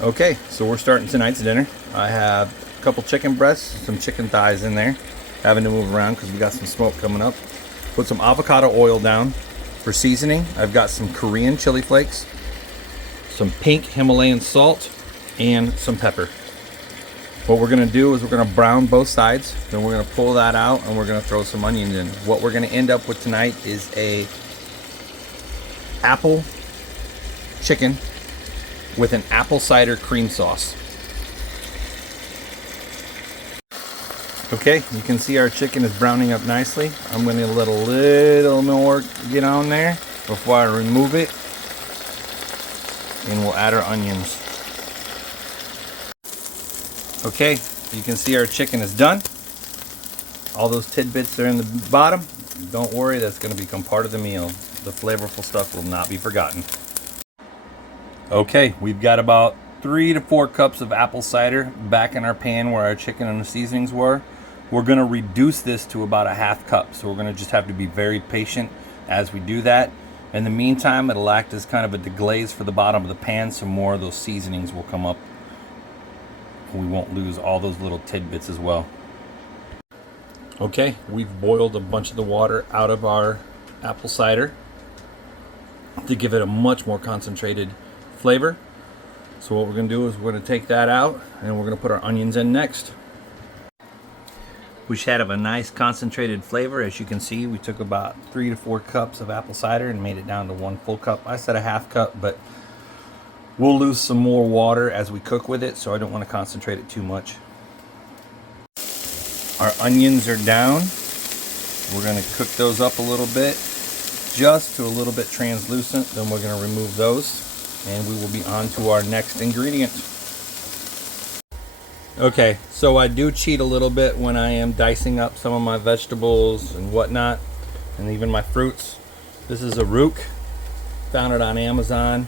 Okay, so we're starting tonight's dinner. I have a couple chicken breasts, some chicken thighs in there. Having to move around because we got some smoke coming up. Put some avocado oil down. For seasoning, I've got some Korean chili flakes, some pink Himalayan salt, and some pepper. What we're gonna do is we're gonna brown both sides, then we're gonna pull that out and we're gonna throw some onions in. What we're gonna end up with tonight is a apple chicken with an apple cider cream sauce. Okay, you can see our chicken is browning up nicely. I'm gonna let a little more get on there before I remove it, and we'll add our onions. Okay, you can see our chicken is done. All those tidbits are in the bottom. Don't worry, that's going to become part of the meal. The flavorful stuff will not be forgotten. Okay, we've got about 3 to 4 cups of apple cider back in our pan where our chicken and the seasonings were. We're going to reduce this to about a half cup, so we're going to just have to be very patient as we do that. In the meantime, it'll act as kind of a deglaze for the bottom of the pan, so more of those seasonings will come up. We won't lose all those little tidbits as well. Okay, we've boiled a bunch of the water out of our apple cider to give it a much more concentrated flavor. So what we're going to do is we're going to take that out and we're going to put our onions in next. We should have a nice concentrated flavor. As you can see, we took about 3 to 4 cups of apple cider and made it down to 1 full cup. I said a half cup, but we'll lose some more water as we cook with it, so I don't want to concentrate it too much. Our onions are down. We're going to cook those up a little bit, just to a little bit translucent. Then we're going to remove those, and we will be on to our next ingredient. Okay, so I do cheat a little bit when I am dicing up some of my vegetables and whatnot, and even my fruits. This is a rook. Found it on Amazon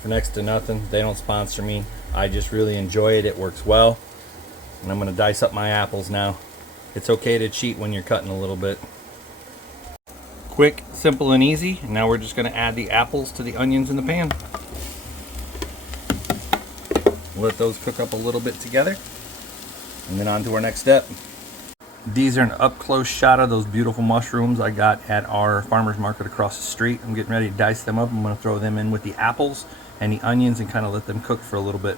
for next to nothing. They don't sponsor me. I just really enjoy it. It works well. And I'm going to dice up my apples now. It's okay to cheat when you're cutting a little bit. Quick, simple, and easy. Now we're just going to add the apples to the onions in the pan. Let those cook up a little bit together. And then on to our next step. These are an up-close shot of those beautiful mushrooms I got at our farmer's market across the street. I'm getting ready to dice them up. I'm going to throw them in with the apples and the onions and kind of let them cook for a little bit.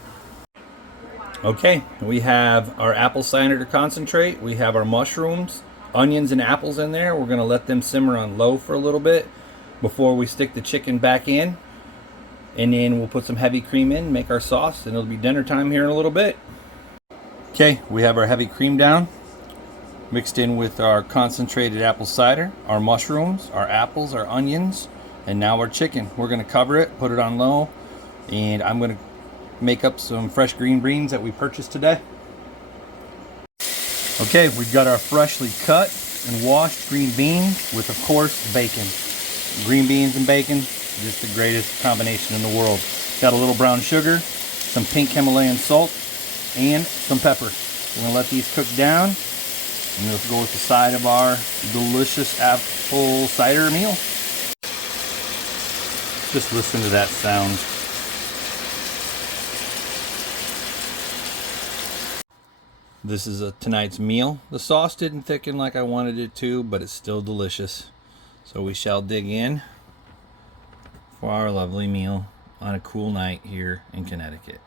Okay, we have our apple cider to concentrate. We have our mushrooms, onions, and apples in there. We're going to let them simmer on low for a little bit before we stick the chicken back in. And then we'll put some heavy cream in, make our sauce, and it'll be dinner time here in a little bit. Okay, we have our heavy cream down, mixed in with our concentrated apple cider, our mushrooms, our apples, our onions, and now our chicken. We're going to cover it, put it on low, and I'm going to make up some fresh green beans that we purchased today. Okay, we've got our freshly cut and washed green beans with, of course, bacon. Green beans and bacon, just the greatest combination in the world. Got a little brown sugar, some pink Himalayan salt, and some pepper. We're going to let these cook down, and let's go with the side of our delicious apple cider meal. Just listen to that sound. This is tonight's meal. The sauce didn't thicken like I wanted it to, but it's still delicious. So we shall dig in for our lovely meal on a cool night here in Connecticut.